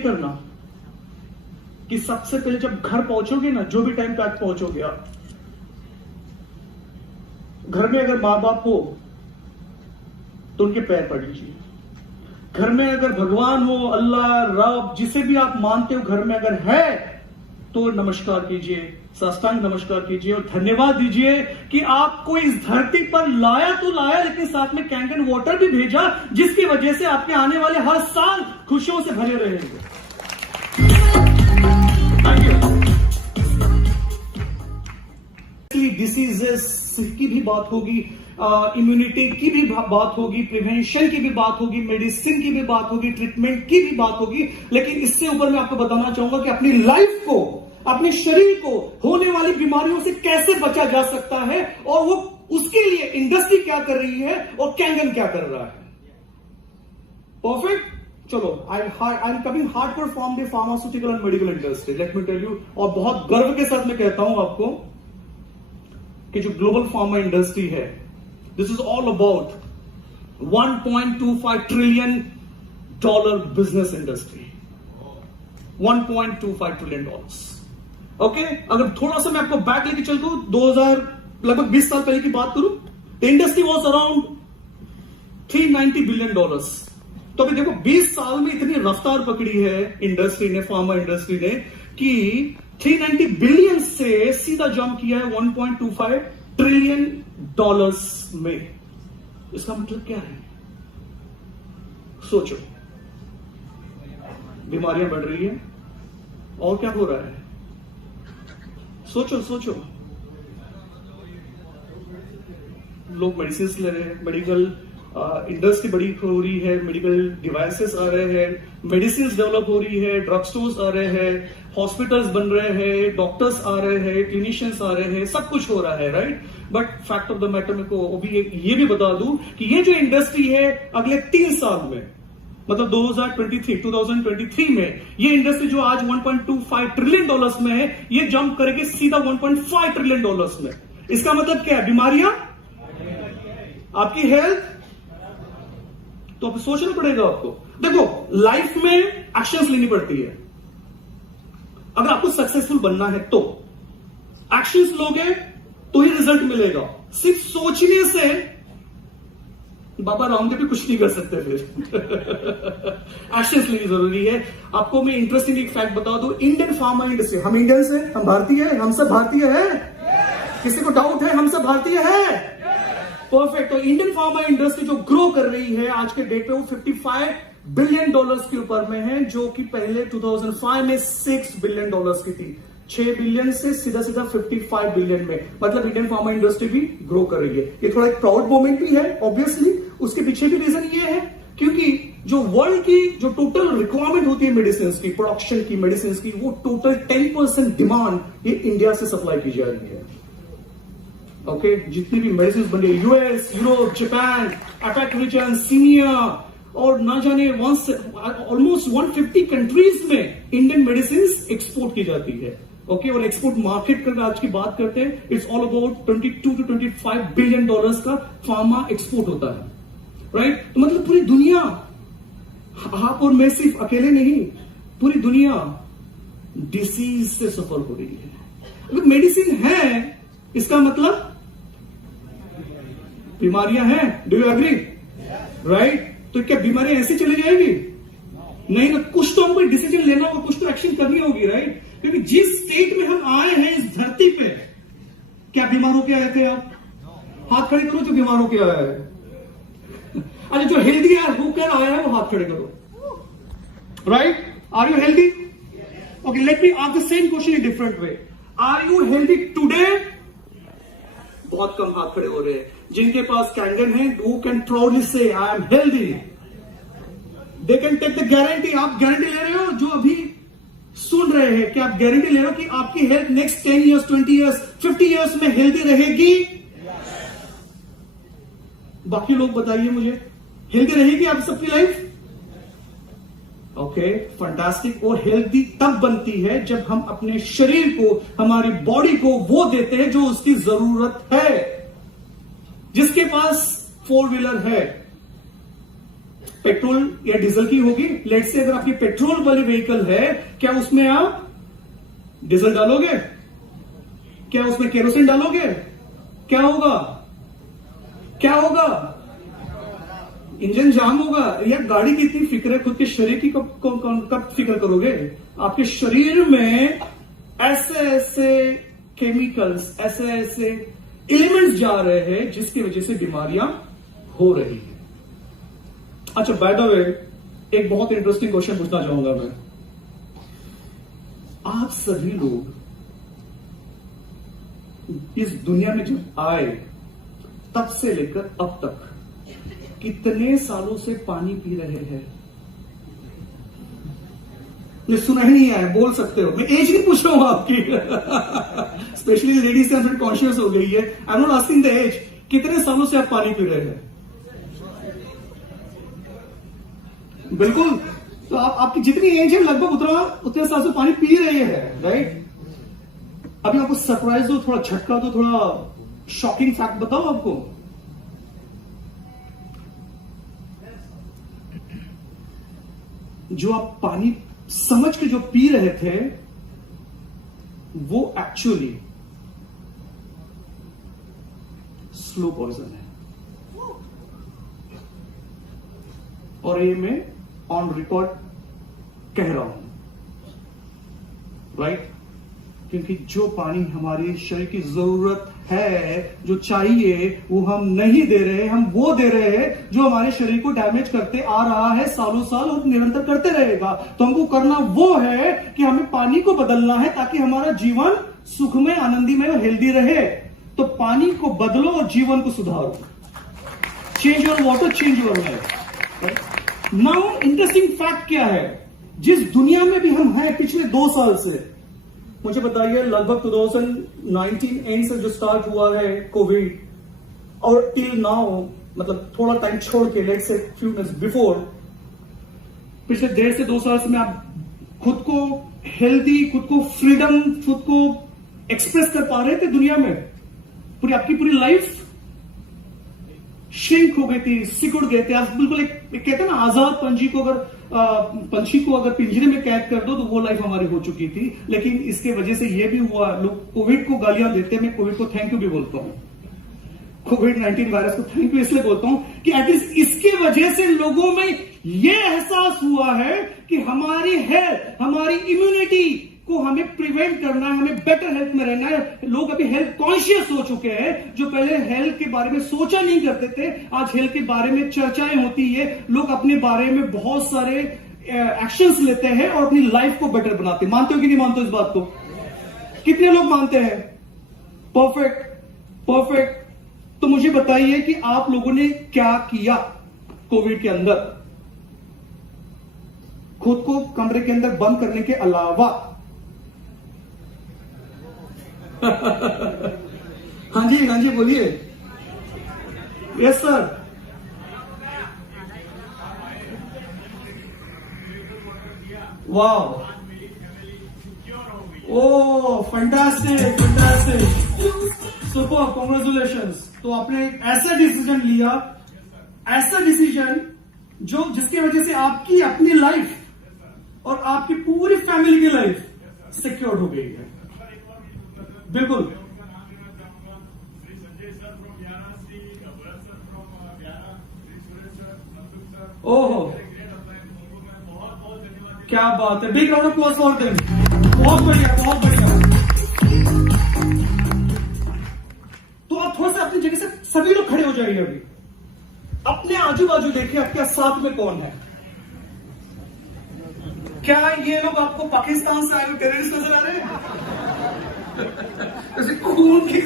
करना कि सबसे पहले जब घर पहुंचोगे ना, जो भी टाइम पे आज पहुंचोगे आप, घर में अगर मां बाप हो तो उनके पैर पड़ लीजिए। घर में अगर भगवान हो, अल्लाह, रब, जिसे भी आप मानते हो, घर में अगर है तो नमस्कार कीजिए, साष्टांग नमस्कार कीजिए और धन्यवाद दीजिए कि आपको इस धरती पर लाया तो लाया, लेकिन साथ में कैंगन वाटर भी भेजा, जिसकी वजह से आपके आने वाले हर साल खुशियों से भरे रहेंगे। डिसीजेस की भी बात होगी, इम्यूनिटी की भी बात होगी, प्रिवेंशन की भी बात होगी, मेडिसिन की भी बात होगी, ट्रीटमेंट की भी बात होगी, लेकिन इससे ऊपर मैं आपको बताना चाहूंगा कि अपनी लाइफ को, अपने शरीर को होने वाली बीमारियों से कैसे बचा जा सकता है, और वो उसके लिए इंडस्ट्री क्या कर रही है और कैंगन क्या कर रहा है। परफेक्ट। चलो, I am coming hardcore from the pharmaceutical and medical industry, let me tell you, और बहुत गर्व के साथ मैं कहता हूं आपको कि जो ग्लोबल फार्मा इंडस्ट्री है, this is all about $1.25 trillion business industry, $1.25 trillion. Okay, अगर थोड़ा सा मैं आपको बैक लेके चल दूं, 2000 लगभग 20 साल पहले की बात करूं, the industry was around $390 billion. तो अभी देखो 20 साल में इतनी रफ्तार पकड़ी है इंडस्ट्री ने, फार्मा इंडस्ट्री ने, कि 390 बिलियन से सीधा जंप किया है $1.25 ट्रिलियन में। इसका मतलब क्या है? सोचो, बीमारियां बढ़ रही है और क्या हो रहा है? सोचो, लोग मेडिसिन ले रहे हैं, मेडिकल इंडस्ट्री बड़ी हो रही है, मेडिकल डिवाइसेस आ रहे हैं, मेडिसिन डेवलप हो रही है, ड्रग स्टोर्स आ रहे हैं, हॉस्पिटल्स बन रहे हैं, डॉक्टर्स आ रहे हैं, क्लिनिशियंस आ रहे हैं, सब कुछ हो रहा है, right. But fact of the matter में को अभी ये भी बता दूं कि ये जो इंडस्ट्री है अगले 3 साल में, मतलब 2023 में, ये इंडस्ट्री जो आज $1.25 ट्रिलियन में है, ये जंप करेगी सीधा $1.5 ट्रिलियन में। इसका मतलब क्या है? बीमारियां, आपकी हेल्थ, तो अब सोचना पड़ेगा आपको। देखो, लाइफ में एक्शंस लेनी पड़ती है। अगर आपको सक्सेसफुल बनना है तो एक्शंस लोगे तो ही रिजल्ट मिलेगा। सिर्फ सोचने से बाबा रामदेव भी कुछ नहीं कर सकते, फिर एक्शंस लेनी जरूरी है। आपको मैं इंटरेस्टिंग एक फैक्ट बता दूं, इंडियन फार्मा इंडस्ट्री, हम इंडियंस हैं, हम भारतीय हैं, हम सब भारतीय हैं, किसी को डाउट है? हम सब भारतीय हैं, परफेक्ट। तो इंडियन फार्मा इंडस्ट्री जो ग्रो कर रही है आज के डेट पे, वो $55 बिलियन के ऊपर में है, जो कि पहले 2005 में $6 बिलियन की थी। 6 बिलियन से सीधा 55 बिलियन में, मतलब इंडियन फार्मा इंडस्ट्री भी ग्रो कर रही है। ये थोड़ा एक प्राउड मोमेंट भी है, ऑब्वियसली। उसके पीछे भी रीजन ये है क्योंकि जो वर्ल्ड की जो टोटल रिक्वायरमेंट होती है मेडिसिन की, प्रोडक्शन की, मेडिसिन की, वो टोटल 10% डिमांड ये इंडिया से सप्लाई की जा रही है। ओके, जितनी भी मेडिसिन बन रही है, US, Europe, Japan, APAC region, Oceania, और ना जाने ऑलमोस्ट 150 कंट्रीज में इंडियन मेडिसिन एक्सपोर्ट की जाती है। ओके, और एक्सपोर्ट मार्केट का आज की बात करते हैं, it's all about $22 to $25 billion का फार्मा एक्सपोर्ट होता है, राइट। तो मतलब पूरी दुनिया, आप और मैं सिर्फ अकेले नहीं, पूरी दुनिया डिसीज से सफर हो रही है। अगर मेडिसिन है, इसका मतलब बीमारियां हैं। Do you agree? राइट। तो क्या बीमारियां ऐसे चली जाएगी? नहीं ना, कुछ तो हमको डिसीजन लेना होगा, कुछ तो एक्शन करनी होगी, राइट। क्योंकि जिस स्टेट में हम आए हैं इस धरती पे, क्या बीमार होके आए थे आप? हाथ खड़े करो जो बीमार होके आया है। अच्छा, जो हेल्दी होकर आया है वो हाथ खड़े करो, right. Are you healthy? Okay, let me ask the same question in different way. Are you healthy today? बहुत कम हाथ खड़े हो रहे हैं। जिनके पास कैंगन है, who can proudly say I am healthy, they can take the guarantee। आप गारंटी ले रहे हो, जो अभी सुन रहे हैं, कि आप गारंटी ले रहे हो कि आपकी health next 10 years, 20 years, 50 years में हेल्दी रहेगी? बाकी लोग बताइए मुझे, हेल्दी रहेगी आप सबकी लाइफ? Okay, fantastic. और हेल्दी तब बनती है जब हम अपने शरीर को, हमारी बॉडी को वो देते हैं जो उसकी जरूरत है। जिसके पास 4 व्हीलर है, पेट्रोल या डीजल की होगी। लेट से अगर आपकी पेट्रोल वाली व्हीकल है, क्या उसमें आप डीजल डालोगे? क्या उसमें केरोसिन डालोगे? क्या होगा? क्या होगा? इंजन जाम होगा। यार गाड़ी की इतनी फिक्र है, खुद के शरीर की कब फिक्र करोगे? आपके शरीर में ऐसे ऐसे केमिकल्स, ऐसे ऐसे एलिमेंट्स जा रहे हैं जिसकी वजह से बीमारियां हो रही है। अच्छा, बाय द वे, एक बहुत इंटरेस्टिंग क्वेश्चन पूछना चाहूंगा मैं। आप सभी लोग इस दुनिया में जब आए तब से लेकर अब तक कितने सालों से पानी पी रहे हैं? ये सुना ही नहीं आया, बोल सकते हो। मैं एज नहीं पूछ रहा हूं आपकी। स्पेशली लेडीज से थोड़ी कॉन्शियस हो गई है। I am not asking the age. कितने सालों से आप पानी पी रहे हैं? बिल्कुल। तो आपकी जितनी एज है लगभग उतने साल से पानी पी रहे हैं, राइट? अभी आपको सरप्राइज दो, थोड़ा झटका दो, थोड़ा शॉकिंग फैक्ट बताओ आपको। जो आप पानी समझ के जो पी रहे थे वो एक्चुअली स्लो पॉइजन है। और ये मैं ऑन रिकॉर्ड कह रहा हूं, राइट? क्योंकि जो पानी हमारे शरीर की जरूरत है, जो चाहिए, वो हम नहीं दे रहे, हम वो दे रहे हैं जो हमारे शरीर को डैमेज करते आ रहा है सालों साल और निरंतर करते रहेगा। तो हमको करना वो है कि हमें पानी को बदलना है ताकि हमारा जीवन सुखमय, आनंदीमय और हेल्दी रहे। तो पानी को बदलो और जीवन को सुधारो। Change your water, change your life. Now interesting fact क्या है? जिस दुनिया में भी हम हैं पिछले 2 साल से, मुझे बताइए, लगभग 2019 एंड से जो स्टार्ट हुआ है कोविड, और टिल नाउ, मतलब थोड़ा टाइम छोड़ के, let's say few minutes before, पिछले 1.5 से 2 साल से में आप खुद को हेल्दी, खुद को फ्रीडम, खुद को एक्सप्रेस कर पा रहे थे दुनिया में? आपकी पूरी लाइफ श्रिंक हो गई थी, सिकुड़ गए थे आप। बिल्कुल एक कहते हैं ना, आजाद पंछी को अगर पिंजरे में कैद कर दो तो वो लाइफ हमारी हो चुकी थी। लेकिन इसके वजह से ये भी हुआ, लोग कोविड को गालियां देते हैं, मैं कोविड को थैंक यू भी बोलता हूं। कोविड-19 वायरस को थैंक यू इसलिए बोलता हूं कि एटलीस्ट इसके वजह से लोगों में ये एहसास हुआ है कि हमारी हेल्थ, हमारी इम्यूनिटी को हमें प्रिवेंट करना है, हमें बेटर हेल्थ में रहना है। लोग अभी हेल्थ कॉन्शियस हो चुके हैं। जो पहले हेल्थ के बारे में सोचा नहीं करते थे, आज हेल्थ के बारे में चर्चाएं होती है। लोग अपने बारे में बहुत सारे एक्शंस लेते हैं और अपनी लाइफ को बेटर बनाते हैं। मानते हो कि नहीं मानते हो इस बात को? कितने लोग मानते हैं? Perfect, perfect. तो मुझे बताइए कि आप लोगों ने क्या किया कोविड के अंदर, खुद को कमरे के अंदर बंद करने के अलावा? हाँ जी बोलिए। Yes sir. Wow, oh fantastic, super, congratulations. तो आपने एक ऐसा डिसीजन लिया, ऐसा डिसीजन जिसकी वजह से आपकी अपनी लाइफ और आपकी पूरी फैमिली की लाइफ सिक्योर हो गई है। बिल्कुल। ओहो, क्या बात है। Big round of applause for them. बहुत बढ़िया, बहुत बढ़िया। तो आप थोड़ा सा अपनी जगह से सभी लोग खड़े हो जाइए। अभी अपने आजू बाजू देखिए, आपके साथ में कौन है? क्या ये लोग आपको पाकिस्तान से आए हुए टेररिस्ट नजर आ रहे हैं? ऐसे खून की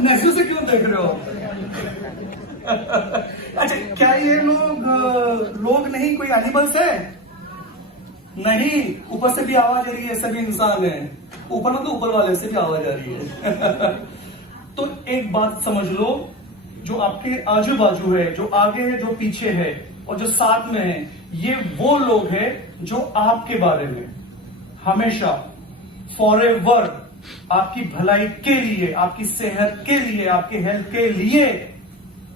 नजरों से क्यों देख रहे हो? अच्छा, क्या ये लोग नहीं, कोई एनिमल्स है? नहीं, ऊपर से भी आवाज आ रही है, सभी इंसान है। ऊपर तो ऊपर वाले से भी आवाज आ रही है। तो एक बात समझ लो, जो आपके आजू बाजू है, जो आगे है, जो पीछे है और जो साथ में है, ये वो लोग हैं जो आपके बारे में हमेशा फॉरएवर आपकी भलाई के लिए, आपकी सेहत के लिए, आपकी हेल्थ के लिए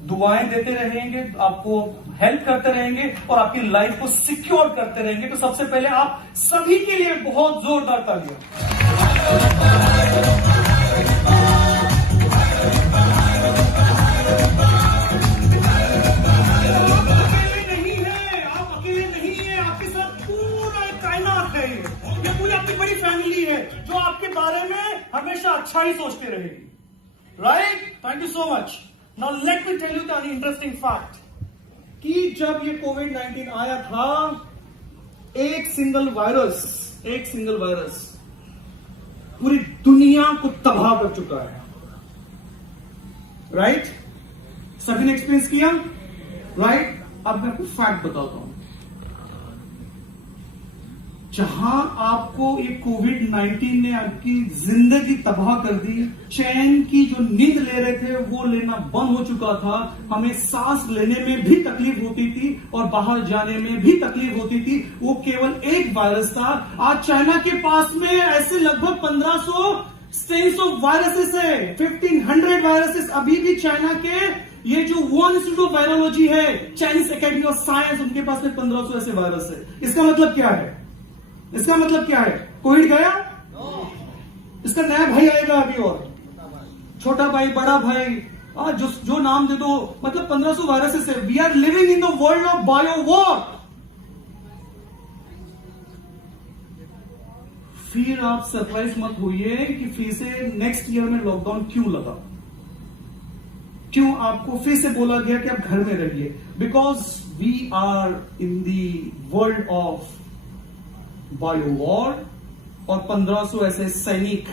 दुआएं देते रहेंगे, आपको हेल्प करते रहेंगे और आपकी लाइफ को सिक्योर करते रहेंगे। तो सबसे पहले आप सभी के लिए बहुत जोरदार तालियां। जो आपके बारे में हमेशा अच्छा ही सोचते रहेगी, right? Thank you so much. Now let me tell you the interesting fact कि जब ये कोविड-19 आया था, एक सिंगल वायरस पूरी दुनिया को तबाह कर चुका है, राइट? सभी ने एक्सपीरियंस किया, राइट? अब मैं आपको फैक्ट बताता हूं। जहां आपको ये कोविड-19 ने आपकी जिंदगी तबाह कर दी, चैन की जो नींद ले रहे थे वो लेना बंद हो चुका था, हमें सांस लेने में भी तकलीफ होती थी और बाहर जाने में भी तकलीफ होती थी, वो केवल एक वायरस था। आज चाइना के पास में ऐसे लगभग 1500 स्ट्रेन्स ऑफ वायरसेस है, 1500 वायरसेस अभी भी चाइना के, ये जो वुहान इंस्टीट्यूट ऑफ वायरोलॉजी है, चाइनीज एकेडमी ऑफ साइंस, उनके पास में 1500 ऐसे वायरस है। इसका मतलब क्या है? कोविड गया? इसका नया भाई आएगा अभी, और छोटा भाई, बड़ा भाई, जो नाम दे दो, मतलब 1500 वायरसेस है। We are living in the world of bio war. फिर आप सरप्राइज मत होइए कि फिर से नेक्स्ट ईयर में लॉकडाउन क्यों लगा, क्यों आपको फिर से बोला गया कि आप घर में रहिए। Because we are in the world of bio war, और 1500 ऐसे सैनिक,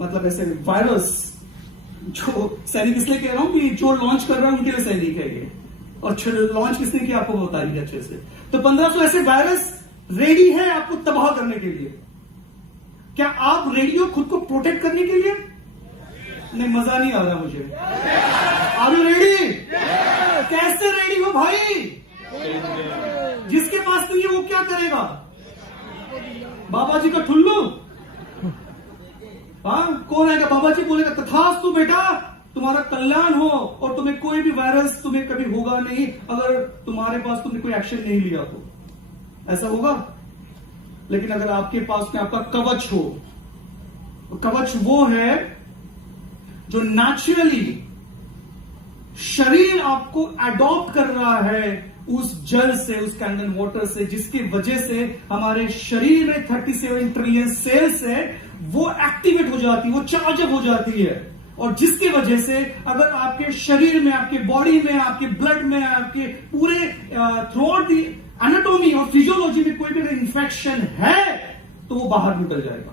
मतलब ऐसे वायरस, जो सैनिक इसलिए कह रहा हूं कि जो लॉन्च कर रहा है उनके लिए सैनिक है ये, और लॉन्च किसने किया आपको बताइए अच्छे से। तो 1500 ऐसे वायरस रेडी है आपको तबाह करने के लिए। क्या आप रेडी हो खुद को प्रोटेक्ट करने के लिए? नहीं, मजा नहीं आ रहा मुझे। Are you ready? कैसे रेडी हो भाई? जिसके पास नहीं है वो क्या करेगा? बाबा जी का ठुल्लू? कौन आएगा? बाबा जी बोलेगा तथास्तु बेटा, तुम्हारा कल्याण हो और तुम्हें कोई भी वायरस तुम्हें कभी होगा नहीं अगर तुम्हारे पास तुमने कोई एक्शन नहीं लिया तो। ऐसा होगा? लेकिन अगर आपके पास में आपका कवच हो, तो कवच वो है जो नेचुरली शरीर आपको अडॉप्ट कर रहा है उस जल से, उस कैंडल वाटर से, जिसकी वजह से हमारे शरीर में 37 ट्रिलियन सेल्स है, वो एक्टिवेट हो जाती है, वो चार्ज अप हो जाती है, और जिसकी वजह से अगर आपके शरीर में, आपके बॉडी में, आपके ब्लड में, आपके पूरे थ्रू आउट दी एनाटॉमी और फिजियोलॉजी में कोई भी इन्फेक्शन है तो वो बाहर निकल जाएगा।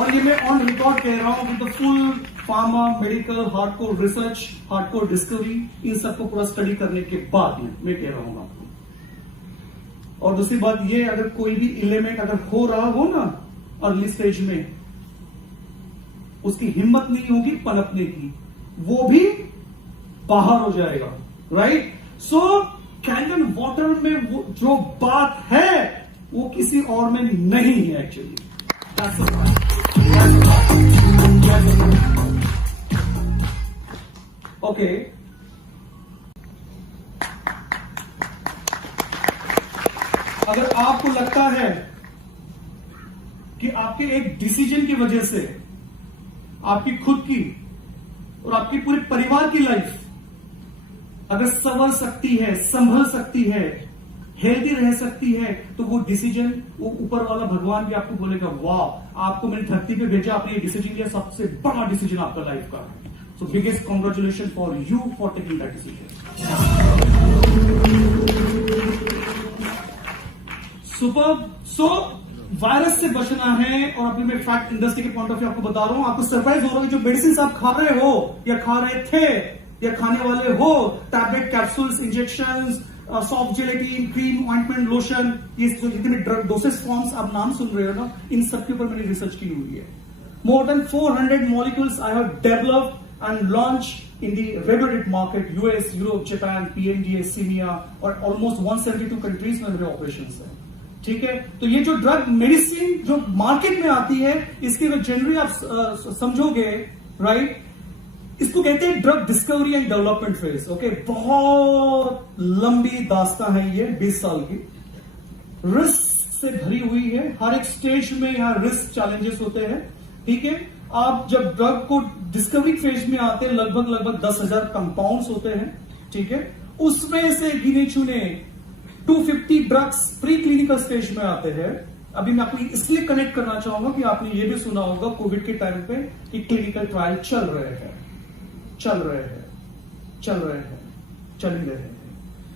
और ये मैं ऑन रिकॉर्ड कह रहा हूं with the full pharma, medical, hardcore research, hardcore discovery, इन सबको पूरा स्टडी करने के बाद मैं कह रहा हूं आपको। और दूसरी बात ये, अगर कोई भी एलिमेंट अगर हो रहा हो ना अर्ली स्टेज में, उसकी हिम्मत नहीं होगी पनपने की, वो भी बाहर हो जाएगा, राइट? सो कैंडल वाटर में वो जो बात है वो किसी और में नहीं है एक्चुअली। ओके, अगर आपको लगता है कि आपके एक डिसीजन की वजह से आपकी खुद की और आपकी पूरे परिवार की लाइफ अगर संवर सकती है, संभल सकती है, हेल्दी रह सकती है, तो वो डिसीजन, वो ऊपर वाला भगवान भी आपको बोलेगा वाह, आपको मैंने धरती पे भेजा, आपने ये डिसीजन लिया, सबसे बड़ा डिसीजन आपका लाइफ का है। So biggest congratulations for you for taking that decision. Superb. So virus से बचना है, और अभी मैं फैक्ट इंडस्ट्री के पॉइंट ऑफ व्यू आपको बता रहा हूं, आपको सरप्राइज हो रहा है जो मेडिसिन आप खा रहे हो या खा रहे थे या खाने वाले हो, tablet, capsules, injections, soft gelatin, cream, ointment, lotion, ये जितने ड्रग डोसेस फॉर्म्स आप नाम सुन रहे हो ना, इन सबके ऊपर मैंने रिसर्च की हुई है। More than 400 molecules I have developed and launched in the regulated market, US, Europe, Japan, PNGA, CEMEA, और almost 172 countries में मेरे operations हैं। ठीक है, तो ये जो ड्रग मेडिसिन जो मार्केट में आती है, इसके जो जनरली आप समझोगे, राइट? इसको कहते हैं drug discovery and development phase. Okay, बहुत लंबी दास्तान है ये, 20 साल की, रिस्क से भरी हुई है। हर एक स्टेज में यहां रिस्क चैलेंजेस होते हैं। ठीक है, आप जब ड्रग को डिस्कवरी फेज में आते हैं, लगभग 10,000 कंपाउंड्स होते हैं। ठीक है, उसमें से गिने चुने 250 ड्रग्स प्री क्लिनिकल स्टेज में आते हैं। अभी मैं आपको इसलिए कनेक्ट करना चाहूंगा कि आपने ये भी सुना होगा कोविड के टाइम पे कि क्लिनिकल ट्रायल चल रहे हैं, चल ही रहे हैं,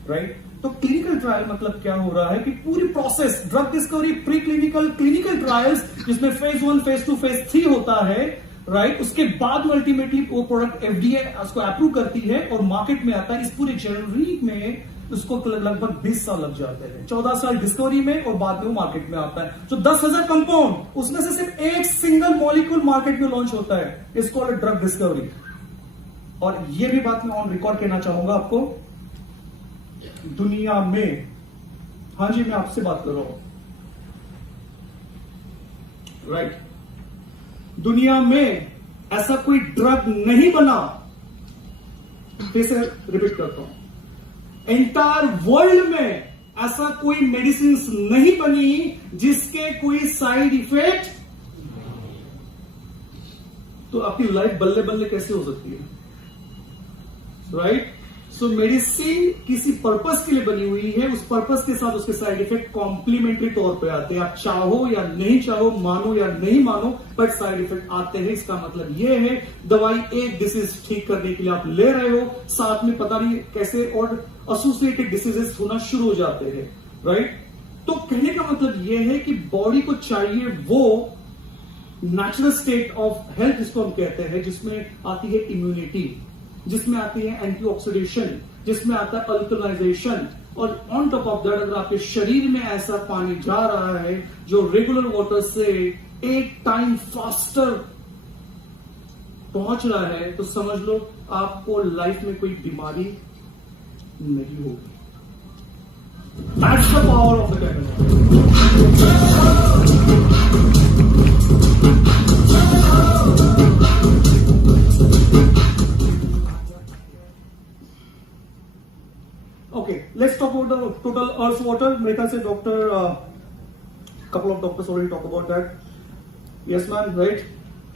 राइट? तो क्लिनिकल ट्रायल मतलब क्या हो रहा है कि पूरी process, drug discovery, pre clinical, clinical trials, जिसमें फेज 1, फेज 2, फेज 3 होता है, राइट? उसके बाद अल्टीमेटली वो प्रोडक्ट FDA उसको अप्रूव करती है और मार्केट में आता है। इस पूरे जर्नी में उसको लगभग 20 साल लग जाते हैं, 14 साल डिस्कवरी में और बाद में वो मार्केट में आता है। तो 10,000 कंपाउंड, उसमें से सिर्फ एक सिंगल मॉलिक्यूल मार्केट में लॉन्च होता है, इसको ड्रग डिस्कवरी। और ये भी बात मैं ऑन रिकॉर्ड कहना चाहूंगा आपको, दुनिया में, हाँ जी, मैं आपसे बात कर रहा हूं, राइट? दुनिया में ऐसा कोई ड्रग नहीं बना, फिर से रिपीट करता हूं, एंटायर वर्ल्ड में ऐसा कोई मेडिसिन नहीं बनी जिसके कोई साइड इफेक्ट, तो आपकी लाइफ बल्ले बल्ले कैसे हो सकती है, राइट? सो मेडिसिन किसी पर्पस के लिए बनी हुई है, उस पर्पस के साथ उसके साइड इफेक्ट कॉम्प्लीमेंट्री तौर पे आते हैं। आप चाहो या नहीं चाहो, मानो या नहीं मानो, बट साइड इफेक्ट आते हैं। इसका मतलब यह है दवाई एक डिसीज ठीक करने के लिए आप ले रहे हो, साथ में पता नहीं कैसे और एसोसिएटेड डिसीजेस होना शुरू हो जाते हैं, राइट? तो कहने का मतलब यह है कि बॉडी को चाहिए वो नेचुरल स्टेट ऑफ हेल्थ, जिसको हम कहते हैं, जिसमें आती है इम्यूनिटी, जिसमें आती है एंटीऑक्सीडेशन, जिसमें आता है अल्कलाइजेशन, और ऑन टॉप ऑफ दैट अगर आपके शरीर में ऐसा पानी जा रहा है जो रेगुलर वाटर से 8 टाइम फास्टर पहुंच रहा है, तो समझ लो आपको लाइफ में कोई बीमारी नहीं होगी। That's the power of the technology. Okay, let's talk about the total Earth's water. मेरे ख्याल से couple of doctors already talk about that. Yes, man, right?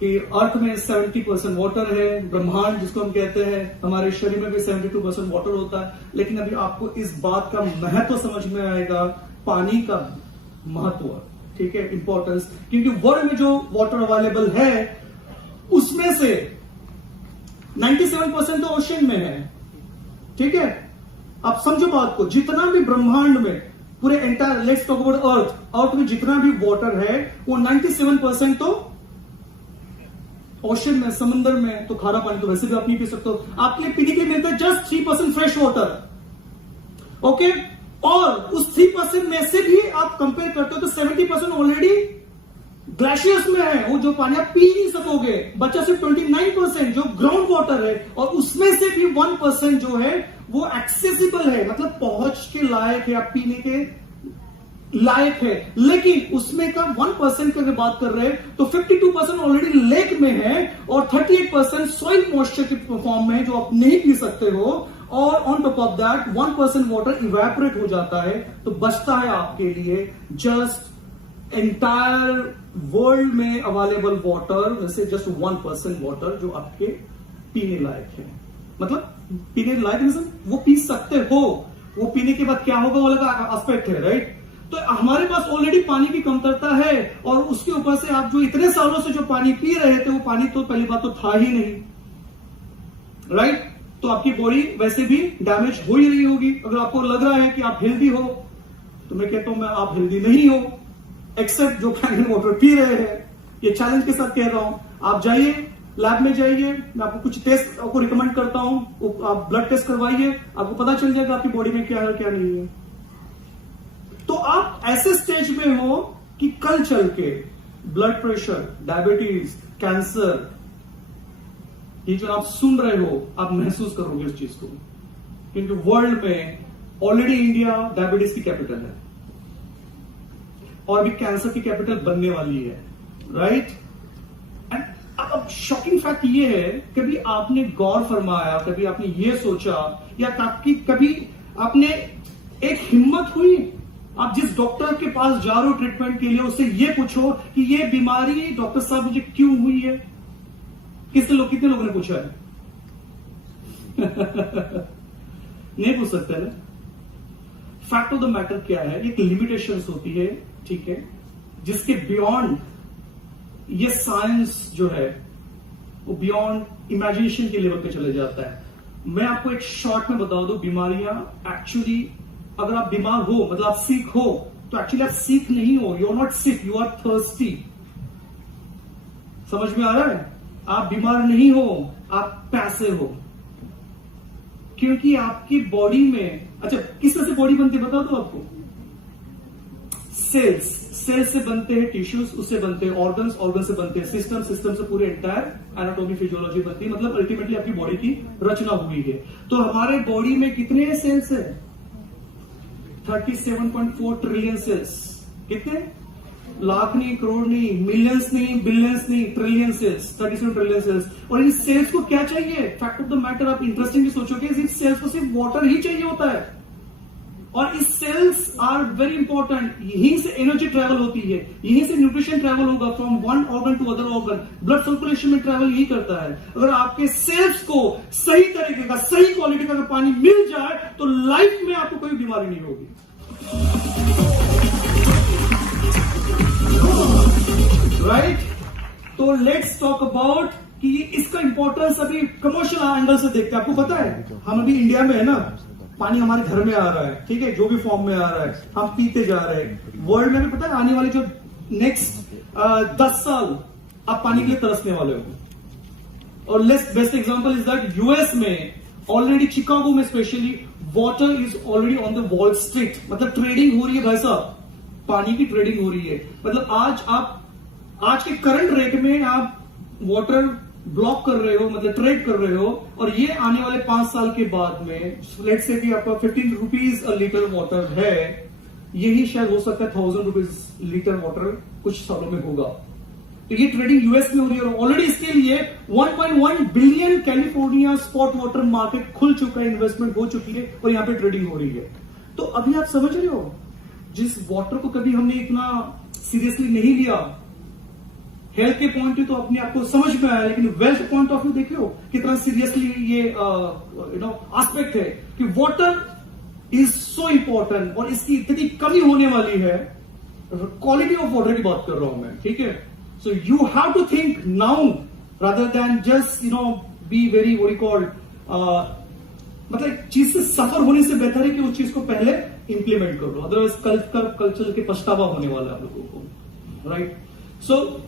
कि अर्थ में 70% वाटर है, ब्रह्मांड जिसको हम कहते हैं, हमारे शरीर में भी 72% वाटर होता है। लेकिन अभी आपको इस बात का महत्व समझ में आएगा, पानी का महत्व, ठीक है, इंपॉर्टेंस, क्योंकि वर्ल्ड में जो वाटर अवेलेबल है उसमें से 97% तो ओशन में है, ठीक है? आप समझो बात को, जितना भी ब्रह्मांड में पूरे entire, let's talk about earth में जितना भी वाटर है वो 97% तो ओशन में, समुद्र में। तो खारा पानी तो वैसे भी आप नहीं पी सकते हो, आपके लिए पीने के लिए मिलता है जस्ट 3% फ्रेश वाटर, ओके? और उस 3% में से भी आप कंपेयर करते हो तो 70% ऑलरेडी ग्लेशियर्स में है, वो जो पानी आप पी नहीं सकोगे। बचा सिर्फ 29% जो ग्राउंड वाटर है, और उसमें से भी 1% जो है वो एक्सेसिबल है, मतलब पहुंच के लायक है, आप पीने के लायक है। लेकिन उसमें का 1% की अगर बात कर रहे हैं तो 52% ऑलरेडी लेक में है और 38% सॉइल मॉइस्चर के फॉर्म में है जो आप नहीं पी सकते हो। और on top of that 1% water evaporate हो जाता है, तो बचता है आपके लिए जस्ट एंटायर वर्ल्ड में अवेलेबल वाटर वैसे जस्ट 1% वाटर जो आपके पीने लायक है। मतलब पीने लायक रीजन वो पी सकते हो, वो पीने के बाद क्या होगा वो अलग एस्पेक्ट है, राइट? तो हमारे पास ऑलरेडी पानी की कमतरता है, और उसके ऊपर से आप जो इतने सालों से जो पानी पी रहे थे वो पानी तो पहली बात तो था ही नहीं, राइट? तो आपकी बॉडी वैसे भी डैमेज हो ही रही होगी। अगर आपको लग रहा है कि आप हेल्दी हो, तो मैं कहता हूं मैं आप हेल्दी नहीं हो, एक्सेप्ट जो कैन वाटर पी रहे हैं। ये चैलेंज के साथ कह रहा हूं, आप जाइए लैब में जाइए, मैं आपको कुछ टेस्ट आपको रिकमेंड करता हूं, आप ब्लड टेस्ट करवाइए, आपको पता चल जाएगा आपकी बॉडी में क्या है क्या नहीं है। तो आप ऐसे स्टेज में हो कि कल चल के ब्लड प्रेशर, डायबिटीज, कैंसर, ये जो आप सुन रहे हो आप महसूस करोगे इस चीज को, क्योंकि वर्ल्ड में ऑलरेडी इंडिया डायबिटीज की कैपिटल है और भी कैंसर की कैपिटल बनने वाली है, राइट? एंड अब शॉकिंग फैक्ट ये है, कभी आपने गौर फरमाया, कभी आपने ये सोचा, या कभी आपने एक हिम्मत हुई, आप जिस डॉक्टर के पास जा रहे हो ट्रीटमेंट के लिए, उससे ये पूछो कि ये बीमारी डॉक्टर साहब मुझे क्यों हुई है? कितने लोगों ने पूछा है? नहीं पूछ सकते ना। फैक्ट ऑफ द मैटर क्या है, एक लिमिटेशंस होती है, ठीक है, जिसके बियॉन्ड ये साइंस जो है वो बियॉन्ड इमेजिनेशन के लेवल पे चले जाता है। मैं आपको एक शॉर्ट में बता दूं, बीमारियां एक्चुअली, अगर आप बीमार हो मतलब आप सिक हो, तो एक्चुअली आप सिक नहीं हो, you are not sick, you are thirsty. समझ में आ रहा है? आप बीमार नहीं हो, आप पैसे हो, क्योंकि आपकी बॉडी में, अच्छा किस तरह से बॉडी बनती है बता दो आपको, सेल्स से बनते हैं टिश्यूज, उससे बनते हैं ऑर्गन्स से बनते हैं सिस्टम से पूरे एंटायर एनाटॉमी फिजियोलॉजी बनती है। मतलब अल्टीमेटली आपकी बॉडी की रचना हुई है। तो हमारे बॉडी में कितने सेल्स है? 37.4 ट्रिलियन सेल्स। कितने? लाख नहीं, करोड़ नहीं, मिलियंस नहीं, बिलियंस नहीं, ट्रिलियन सेल्स, 37 ट्रिलियन सेल्स। और इन सेल्स को क्या चाहिए? फैक्ट ऑफ द मैटर, आप इंटरेस्टिंगली सोचोगे, इस सेल्स को सिर्फ वाटर ही चाहिए होता है। और इस सेल्स आर वेरी इंपॉर्टेंट, यहीं से एनर्जी ट्रेवल होती है, यहीं से न्यूट्रिशन ट्रेवल होगा from one organ to other organ, blood circulation में ट्रेवल यही करता है। अगर आपके सेल्स को सही तरीके का, सही क्वालिटी का पानी मिल जाए तो लाइफ में आपको कोई बीमारी नहीं होगी। राइट? तो लेट्स टॉक अबाउट कि इसका इंपॉर्टेंस अभी कमर्शियल एंगल से देखते हैं। आपको पता है हम अभी इंडिया में है ना, पानी हमारे घर में आ रहा है, ठीक है, जो भी फॉर्म में आ रहा है हम पीते जा रहे हैं। वर्ल्ड में भी पता है आने वाले जो नेक्स्ट 10 साल आप पानी के लिए तरसने वाले हो। और best example is that US में ऑलरेडी, शिकागो में specially, water is already on the wall street. मतलब ट्रेडिंग हो रही है भाई साहब, पानी की ट्रेडिंग हो रही है। मतलब आज के करंट रेट में आप वाटर ब्लॉक कर रहे हो, मतलब ट्रेड कर रहे हो, और ये आने वाले 5 साल के बाद में लेट्स से कि आपका 15 रुपीज अ लीटर वाटर है, यही शायद हो सकता है 1000 रुपीज लीटर वाटर कुछ सालों में होगा। तो ये ट्रेडिंग यूएस में हो रही है, और ऑलरेडी इसके लिए 1.1 billion California spot water market खुल चुका है, इन्वेस्टमेंट हो चुकी है, और यहां पे ट्रेडिंग हो रही है। तो अभी आप समझ रहे हो, जिस वाटर को कभी हमने इतना सीरियसली नहीं लिया, हेल्थ के पॉइंट व्यू तो अपने आप को समझ में आया, लेकिन वेल्थ पॉइंट ऑफ व्यू देखियो कितना सीरियसली ये एस्पेक्ट है कि वाटर इज सो इंपॉर्टेंट, और इसकी इतनी कमी होने वाली है। क्वालिटी ऑफ वाटर की बात कर रहा हूं मैं, ठीक है। So you have to think now rather than just be very what you called, मतलब चीज से सफर होने से बेहतर है कि उस चीज को पहले इंप्लीमेंट कर लो, अदरवाइज कल्चर के पछतावा होने वाला है आप लोगों को। Right? So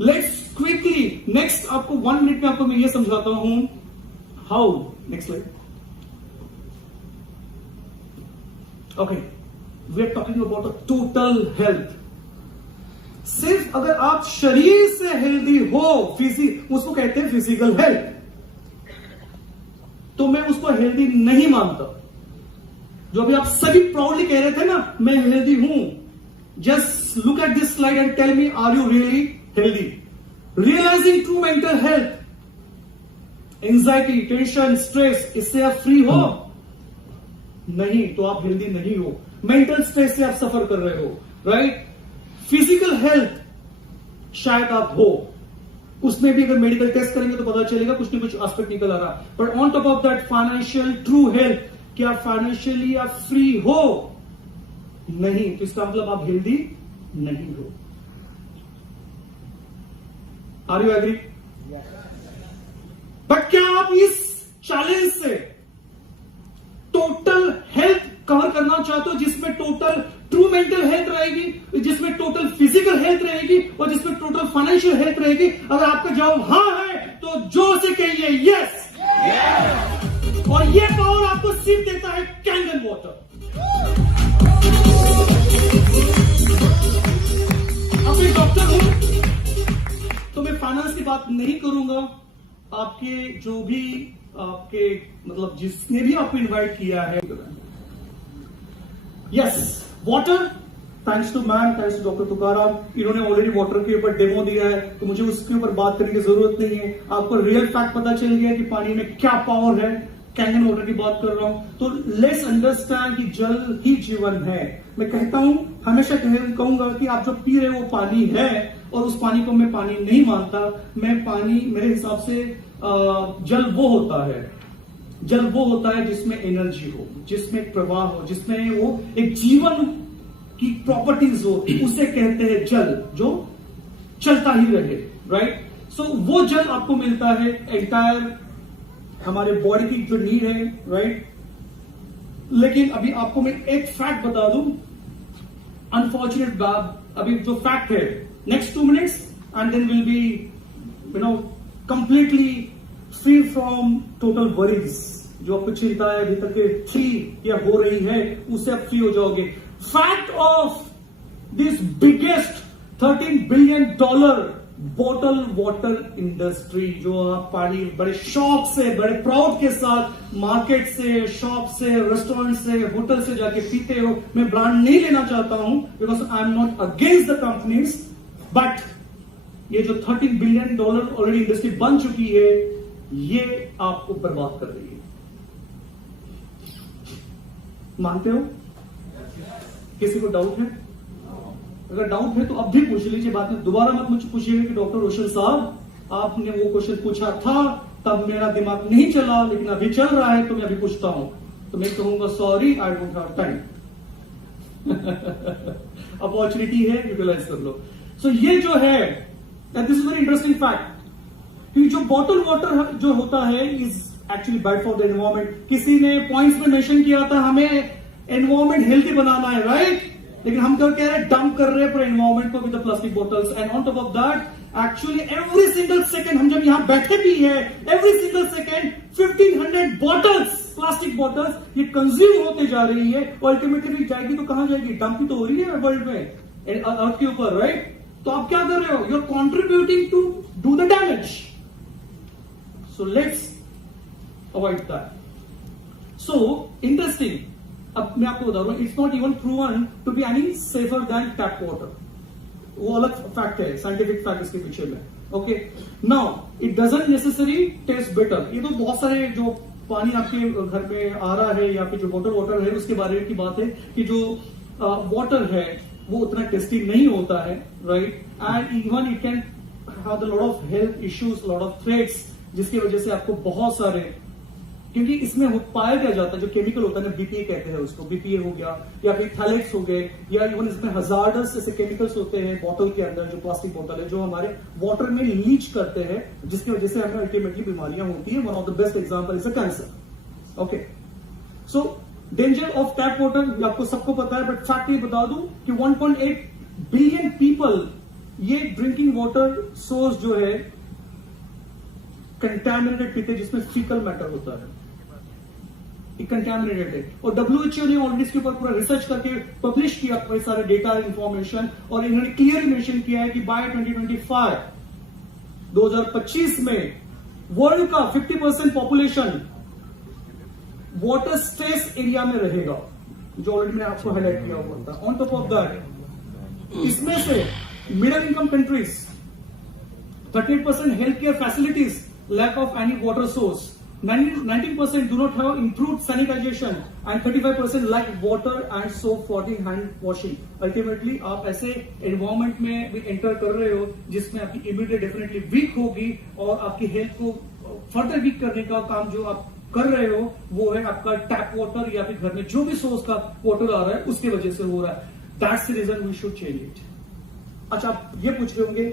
let's quickly next, आपको 1 मिनट में आपको मैं ये समझाता हूं how. Next slide. Okay, we are talking about a total health. सिर्फ अगर आप शरीर से हेल्दी हो, उसको कहते हैं फिजिकल हेल्थ, तो मैं उसको हेल्दी नहीं मानता। जो अभी आप सभी प्राउडली कह रहे थे ना, मैं हेल्दी हूं, just look at this slide and tell me, are you really healthy? Realizing true mental health, anxiety, tension, stress, इससे आप फ्री हो? नहीं, तो आप हेल्दी नहीं हो। मेंटल स्ट्रेस से आप सफर कर रहे हो, राइट? फिजिकल हेल्थ शायद आप हो, उसमें भी अगर मेडिकल टेस्ट करेंगे तो पता चलेगा कुछ न कुछ एस्पेक्ट निकल आ रहा। But on top of that financial true health, क्या फाइनेंशियली आप फ्री हो? नहीं, तो इसका मतलब आप हेल्दी नहीं हो। Are you agree? बट क्या आप इस चैलेंज से टोटल हेल्थ कवर करना चाहते हो, जिसमें टोटल ट्रू मेंटल हेल्थ रहेगी, जिसमें टोटल फिजिकल हेल्थ रहेगी, और जिसमें टोटल फाइनेंशियल हेल्थ रहेगी? अगर आपका जवाब हाँ है तो जोर से कहिए यस। और ये पावर आपको सिर्फ देता है कैंगन वाटर। अब मैं डॉक्टर हूं तो मैं फाइनेंस की बात नहीं करूंगा। आपके जो भी आपके मतलब जिसने भी आपको इनवाइट किया है, yes, water thanks to ma'am, thanks to doctor Tukaram, इन्होंने ऑलरेडी वाटर के ऊपर डेमो दिया है, तो मुझे उसके ऊपर बात करने की जरूरत नहीं है। आपको रियल फैक्ट पता चल गया कि पानी में क्या पावर है। कैंगन वाटर की बात कर रहा हूं, तो लेट्स अंडरस्टैंड कि जल ही जीवन है। मैं कहता हूं, हमेशा कहूंगा कि आप जो पी रहे हो वो पानी है, और उस पानी को मैं पानी नहीं मानता। मैं पानी, मेरे हिसाब से जल वो होता है जिसमें एनर्जी हो, जिसमें प्रवाह हो, जिसमें वो एक जीवन की प्रॉपर्टीज हो, उसे कहते हैं जल, जो चलता ही रहे, राइट। सो वो जल आपको मिलता है एंटायर हमारे बॉडी की जो नीड है, राइट। लेकिन अभी आपको मैं एक फैक्ट बता दूं, अनफॉर्चुनेट बात, अभी जो फैक्ट है, next 2 minutes and then will be completely free from total worries. जो आपको चिंता है अभी तक थी या हो रही है, उससे आप फ्री हो जाओगे। Fact of this biggest $13 billion bottle water industry, जो आप पानी बड़े शौक से, बड़े प्राउड के साथ मार्केट से, शॉप से, रेस्टोरेंट से, होटल से जाके पीते हो। मैं ब्रांड नहीं लेना चाहता हूं, because I am not against the companies, but ये जो $13 बिलियन ऑलरेडी इंडस्ट्री बन चुकी है, ये आपको बर्बाद कर रही है। मानते हो? किसी को डाउट है? अगर डाउट है तो अब भी पूछ लीजिए, बाद में दोबारा मत मुझे पूछिएगा कि डॉक्टर रोशन साहब आपने वो क्वेश्चन पूछा था, तब मेरा दिमाग नहीं चला, लेकिन अभी चल रहा है तो मैं अभी पूछता हूं। तो मैं कहूंगा sorry, I don't have time. Opportunity है, यूटिलाइज कर लो। सो ये जो है, this is very interesting fact, कि जो बॉटल वाटर जो होता है is actually bad for the environment. किसी ने पॉइंट्स में मेंशन किया था हमें एनवायरमेंट हेल्थी बनाना है, राइट, लेकिन हम क्या कह रहे हैं, डंप कर रहे हैं पूरे एनवायरमेंट को with the plastic bottles. And on top of that actually every single second, हम जब यहां बैठे भी है, every single second 1500 bottles, plastic bottles, ये कंज्यूम होते जा रही है। अल्टीमेटली जाएगी तो कहां जाएगी? डंप ही तो हो रही है वर्ल्ड में, अर्थ के ऊपर, राइट। तो आप क्या कर रहे हो? You are contributing to do the damage. So let's avoid that. So interesting, अब मैं आपको बता रहा हूं, it's not even proven to be any safer than tap water. वो अलग फैक्ट है, साइंटिफिक फैक्ट इसके पीछे में। Okay, now it doesn't necessary test better. ये तो बहुत सारे जो पानी आपके घर में आ रहा है या फिर जो बॉटल वाटर है, उसके बारे की बात है कि जो वाटर है वो उतना टेस्टी नहीं होता है, right. And even it can have lot of health issues, lot of threats, जिसकी वजह से आपको बहुत सारे, क्योंकि इसमें पाया क्या जाता है, जो केमिकल होता है ना, बीपीए कहते हैं उसको, बीपीए हो गया या फिर थैलेट्स हो गए, या इवन इसमें हजार्डस जैसे केमिकल्स होते हैं बॉटल के अंदर, जो प्लास्टिक बॉटल है, जो हमारे वाटर में लीच करते हैं, जिसकी वजह से हमें अल्टीमेटली बीमारियां होती है। One of the best example is a cancer. Okay, so danger of tap water आपको सबको पता है, बट फैक्ट ये बता दूं कि 1.8 बिलियन पीपल ये ड्रिंकिंग वाटर सोर्स जो है कंटैमिनेटेड पीते, जिसमें फीकल मैटर होता है, कंटैमिनेटेड है। और WHO ने ऑलरेडी इसके ऊपर पूरा रिसर्च करके पब्लिश किया कई सारे डेटा इंफॉर्मेशन, और इन्होंने क्लियरली मेंशन किया है कि बाय 2025 में वर्ल्ड का 50% पॉपुलेशन वाटर स्ट्रेस एरिया में रहेगा, जो ऑलरेडी मैंने आपको हाईलाइट किया हुआ था। ऑन टॉप ऑफ दैट, इसमें से middle income countries 38% health care facilities, lack of any water source, 19% do not have improved sanitization, and 35% lack water and soap for the hand washing. Ultimately, आप ऐसे environment में भी enter कर रहे हो जिसमें आपकी immunity definitely weak होगी, और आपकी health को further weak करने का काम जो आप कर रहे हो वो है आपका टैप वाटर, या फिर घर में जो भी सोर्स का वाटर आ रहा है उसकी वजह से हो रहा है। That's the reason we should change it. अच्छा, आप ये पूछ रहे होंगे,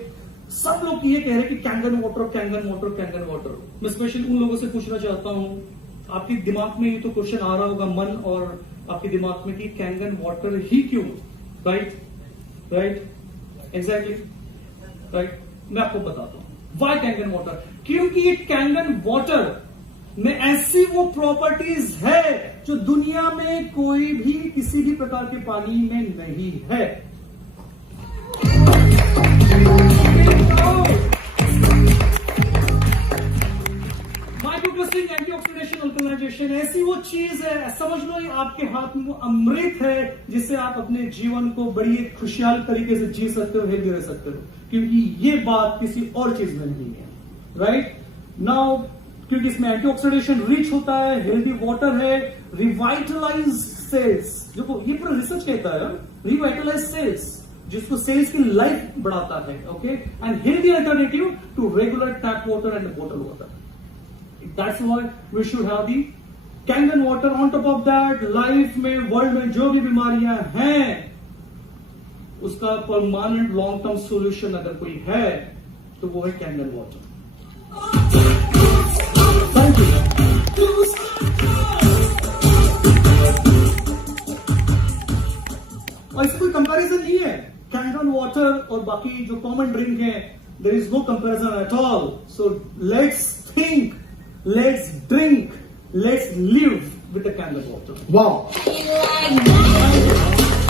सब लोग ये कह रहे हैं कि Kangen water, Kangen water, Kangen water. मैं स्पेशली उन लोगों से पूछना चाहता हूं, आपके दिमाग में ये तो क्वेश्चन आ रहा होगा, मन और आपके दिमाग में, कि कैंगन वाटर ही क्यों? Right, exactly, right. मैं आपको बताता हूं व्हाई कैंगन वाटर। क्योंकि ये कैंगन वाटर में ऐसी वो प्रॉपर्टीज है जो दुनिया में कोई भी किसी भी प्रकार के पानी में नहीं है। फोकसिंग एंटीऑक्सीडेशन अल्कलाइजेशन ऐसी वो चीज है, समझ लो ये आपके हाथ में वो अमृत है जिससे आप अपने जीवन को बड़ी एक खुशहाल तरीके से जी सकते हो, हेल्दी रह सकते हो, क्योंकि ये बात किसी और चीज में नहीं है। राइट नाउ क्योंकि इसमें एंटीऑक्सीडेशन रिच होता है, हेल्दी वाटर है, रिवाइटलाइज सेल्स, देखो ये पूरा रिसर्च कहता है, रिवाइटलाइज सेल्स जिसको सेल्स की लाइफ बढ़ाता है, okay, and healthy alternative to regular tap water and bottle water. That's why we should have the Kangen water. On top of that, life में वर्ल्ड में जो भी बीमारियां हैं उसका परमानेंट लॉन्ग टर्म सॉल्यूशन अगर कोई है तो वो है कैंगन वाटर। Thank you. और इससे कोई कंपैरिजन नहीं है, कैंगन वाटर और बाकी जो कॉमन ड्रिंक है, there is no comparison at all. So let's think, let's drink, let's live with the Kangen water. Wow,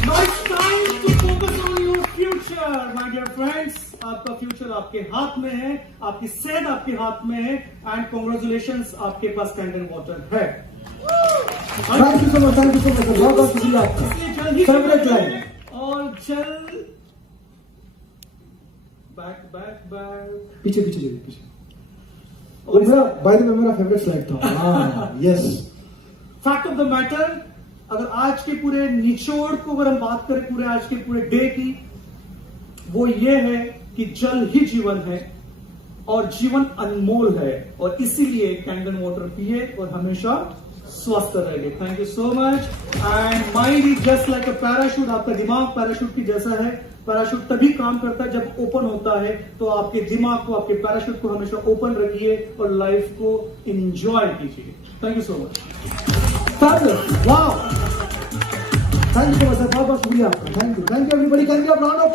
now it's time to focus on your future my dear friends. आपका future आपके हाथ में है, आपकी सेहत आपके हाथ में है, एंड कांग्रेचुलेशंस, आपके पास कैंगन वाटर है। Thank you so much, thank you so much, बहुत बहुत शुक्रिया आपका। जल्दी फेवरेट लाइन और चल बैक बैक बैक पीछे पीछे चलिए, पीछे। और मेरा बाय द वे मेरा फेवरेट स्लाइड था। हाँ, yes. Fact of the matter, अगर आज के पूरे निचोड़ को अगर हम बात करें पूरे आज के पूरे डे की, वो ये है कि जल ही जीवन है और जीवन अनमोल है, और इसीलिए कैंगन वाटर पिए और हमेशा स्वस्थ रहिए। Thank you so much. And mind is just like a parachute, आपका दिमाग पैराशूट की जैसा है। पैराशूट तभी काम करता है जब ओपन होता है, तो आपके दिमाग को, आपके पैराशूट को हमेशा ओपन रखिए और लाइफ को एंजॉय कीजिए। Thank you so much. Wow, thank you so much, बहुत बहुत शुक्रिया आपका। Thank you everybody. Can we have round of